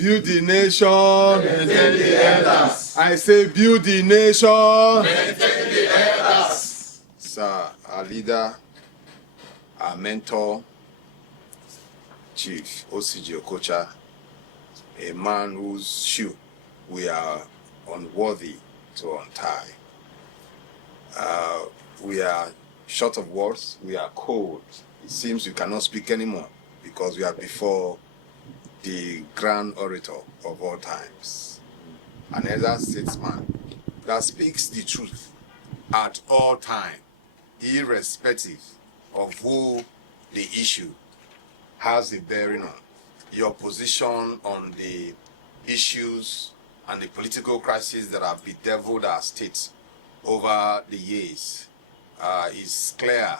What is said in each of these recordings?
Build the nation. Maintain the elders. I say build the nation. Maintain the elders. Sir, our leader, our mentor, Chief OCG Okocha, a man whose shoe we are unworthy to untie. We are short of words, we are cold. It seems we cannot speak anymore because we are before the grand orator of all times, an elder statesman that speaks the truth at all time, irrespective of who the issue has a bearing on. Your position on the issues and the political crisis that have bedeviled our state over the years is clear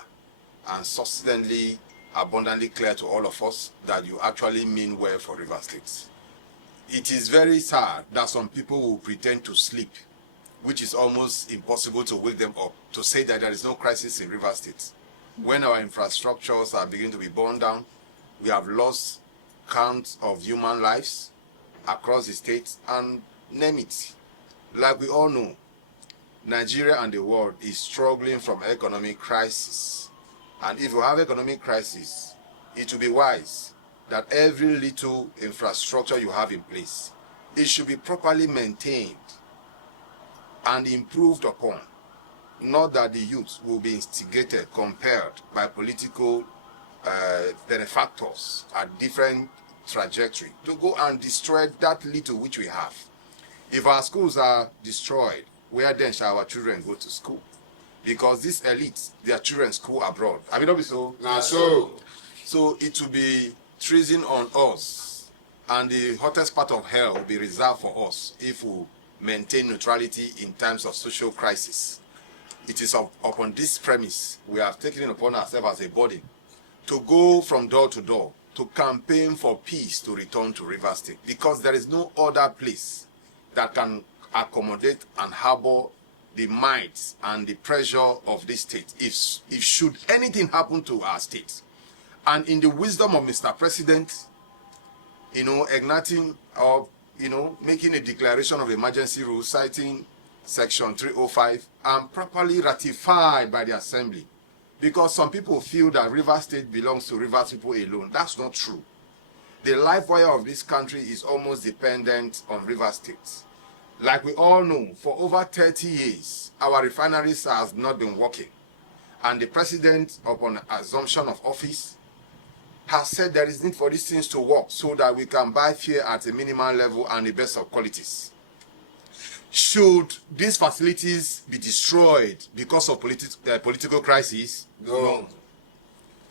and subsequently abundantly clear to all of us that you actually mean well for Rivers State. It is very sad that some people will pretend to sleep, which is almost impossible to wake them up, to say that there is no crisis in Rivers State. When our infrastructures are beginning to be burned down, we have lost count of human lives across the state, and name it. Like we all know, Nigeria and the world is struggling from economic crisis. And if you have economic crisis, it will be wise that every little infrastructure you have in place, it should be properly maintained and improved upon. Not that the youth will be instigated, compelled by political benefactors at different trajectory to go and destroy that little which we have. If our schools are destroyed, where then shall our children go to school? Because these elites, their children school abroad. I mean, not be so. Now so. So it will be treason on us, and the hottest part of hell will be reserved for us if we maintain neutrality in times of social crisis. It is upon this premise we have taken it upon ourselves as a body to go from door to door to campaign for peace to return to Rivers State, because there is no other place that can accommodate and harbor the might and the pressure of this state if should anything happen to our state. And in the wisdom of Mr. President, enacting or making a declaration of emergency rule citing section 305 and properly ratified by the assembly, because some people feel that Rivers State belongs to Rivers people alone. That's not true. The life wire of this country is almost dependent on Rivers State. Like we all know, for over 30 years, our refineries has not been working. And the president, upon assumption of office, has said there is need for these things to work so that we can buy fuel at a minimal level and the best of qualities. Should these facilities be destroyed because of political crisis? No.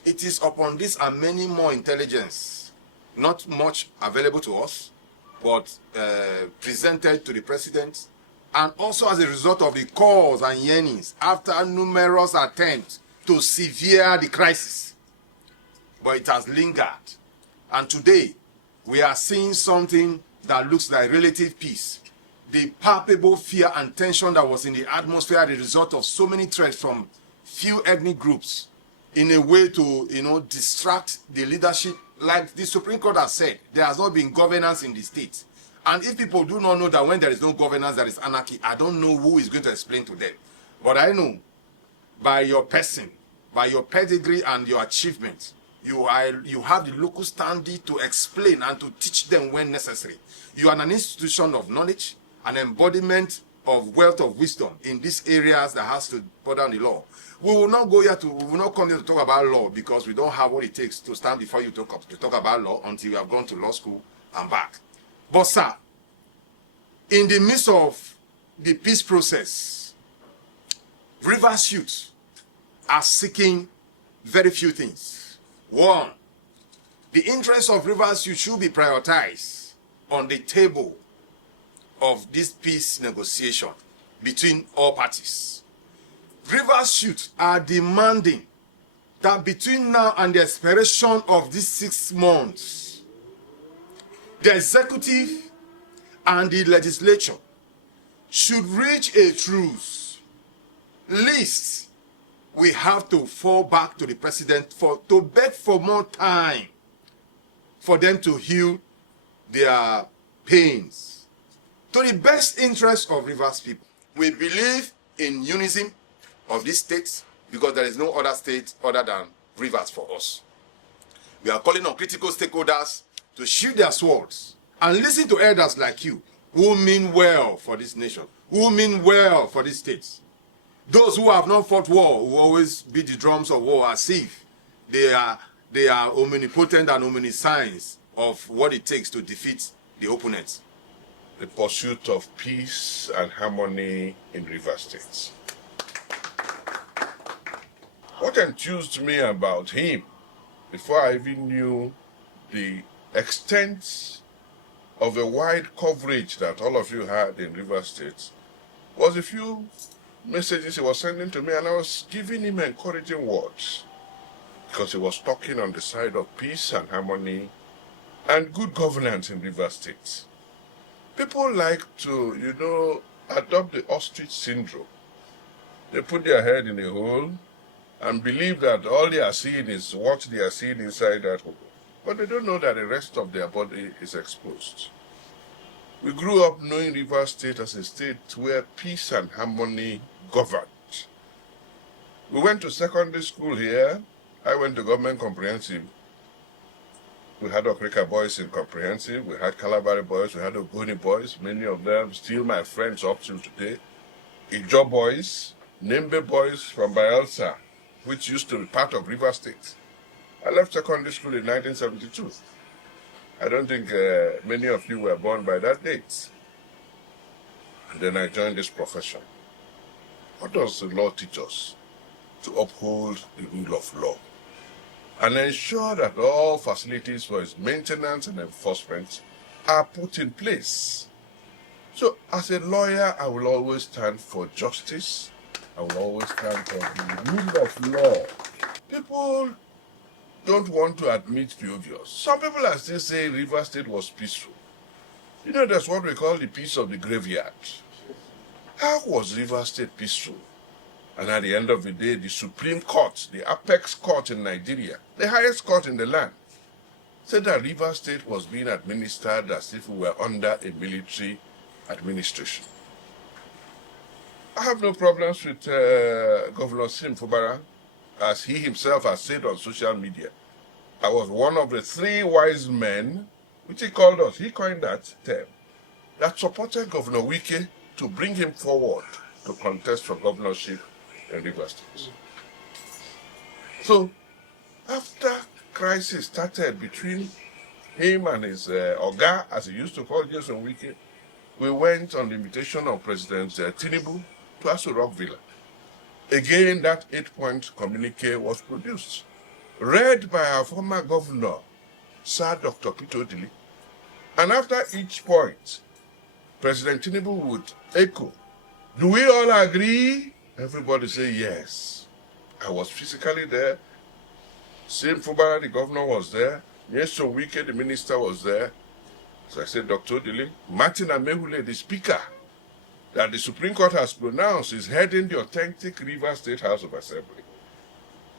It is upon this and many more intelligence, not much available to us, but presented to the president, and also as a result of the calls and yearnings after numerous attempts to sever the crisis. But it has lingered. And today, we are seeing something that looks like relative peace. The palpable fear and tension that was in the atmosphere as a result of so many threats from few ethnic groups in a way to, distract the leadership. Like the Supreme Court has said, there has not been governance in the state. And if people do not know that when there is no governance, there is anarchy, I don't know who is going to explain to them. But I know, by your person, by your pedigree and your achievement, you have the local standing to explain and to teach them when necessary. You are an institution of knowledge, an embodiment of wealth of wisdom in these areas that has to put down the law. We will not come here to talk about law because we don't have what it takes to stand before you to talk about law until you have gone to law school and back. But sir, in the midst of the peace process, Rivers youth are seeking very few things. One, the interests of Rivers youth should be prioritized on the table of this peace negotiation between all parties. Rivers youth are demanding that between now and the expiration of these 6 months, the executive and the legislature should reach a truce. Least we have to fall back to the president to beg for more time for them to heal their pains to the best interest of Rivers people. We believe in unison of these states because there is no other state other than Rivers for us. We are calling on critical stakeholders to sheathe their swords and listen to elders like you who mean well for this nation, who mean well for these states. Those who have not fought war will always beat the drums of war as if they are omnipotent and omniscience of what it takes to defeat the opponents. The pursuit of peace and harmony in Rivers State. What enthused me about him, before I even knew the extent of the wide coverage that all of you had in Rivers State, was a few messages he was sending to me, and I was giving him encouraging words because he was talking on the side of peace and harmony and good governance in Rivers State. People like to, adopt the ostrich syndrome. They put their head in a hole and believe that all they are seeing is what they are seeing inside that hole. But they don't know that the rest of their body is exposed. We grew up knowing Rivers State as a state where peace and harmony governed. We went to secondary school here. I went to government comprehensive. We had Okrika boys in comprehensive. We had Calabari boys. We had Ogoni boys. Many of them still my friends up till today. Ijo boys, Nembe boys from Bayelsa, which used to be part of Rivers State. I left secondary school in 1972. I don't think many of you were born by that date. And then I joined this profession. What does the law teach us? To uphold the rule of law and ensure that all facilities for its maintenance and enforcement are put in place. So as a lawyer, I will always stand for justice. I will always stand for the rule of law. People don't want to admit the obvious. Some people are still saying Rivers State was peaceful. That's what we call the peace of the graveyard. How was Rivers State peaceful? And at the end of the day, the Supreme Court, the apex court in Nigeria, the highest court in the land, said that Rivers State was being administered as if we were under a military administration. I have no problems with Governor Fubara, as he himself has said on social media. I was one of the 3 wise men, which he called us, he coined that term, that supported Governor Wike to bring him forward to contest for governorship in Rivers State. So, after crisis started between him and his Oga, as he used to call Nyesom Wike, we went on the invitation of President TINUBU to Asue Rockville. Again, that 8-point communique was produced, read by our former governor, Sir Dr. Peter Obi. And after each point, President TINUBU would echo, "Do we all agree?" Everybody say yes. I was physically there. Same Fubara, the governor, was there. Nyesom Wike, the minister, was there. So I said, Dr. Dele, Martin Amaewhule, the speaker, that the Supreme Court has pronounced is heading the authentic Rivers State House of Assembly.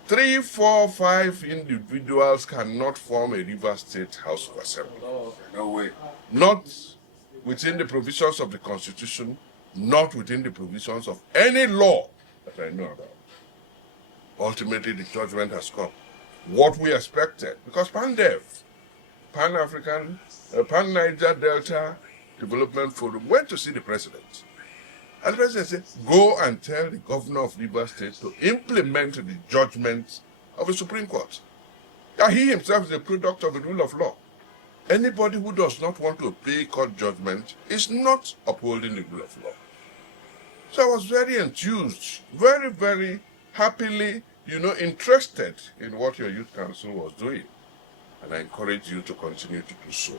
3, 4, 5 individuals cannot form a Rivers State House of Assembly. No way. Not within the provisions of the Constitution, not within the provisions of any law that I know about. Ultimately, the judgment has come. What we expected, because PANDEV, Pan-African, Pan-Niger Delta Development Forum, went to see the president. And the president said, go and tell the governor of Rivers State to implement the judgment of the Supreme Court. That he himself is a product of the rule of law. Anybody who does not want to obey court judgment is not upholding the rule of law. So I was very enthused, very, very happily, interested in what your youth council was doing. And I encourage you to continue to do so.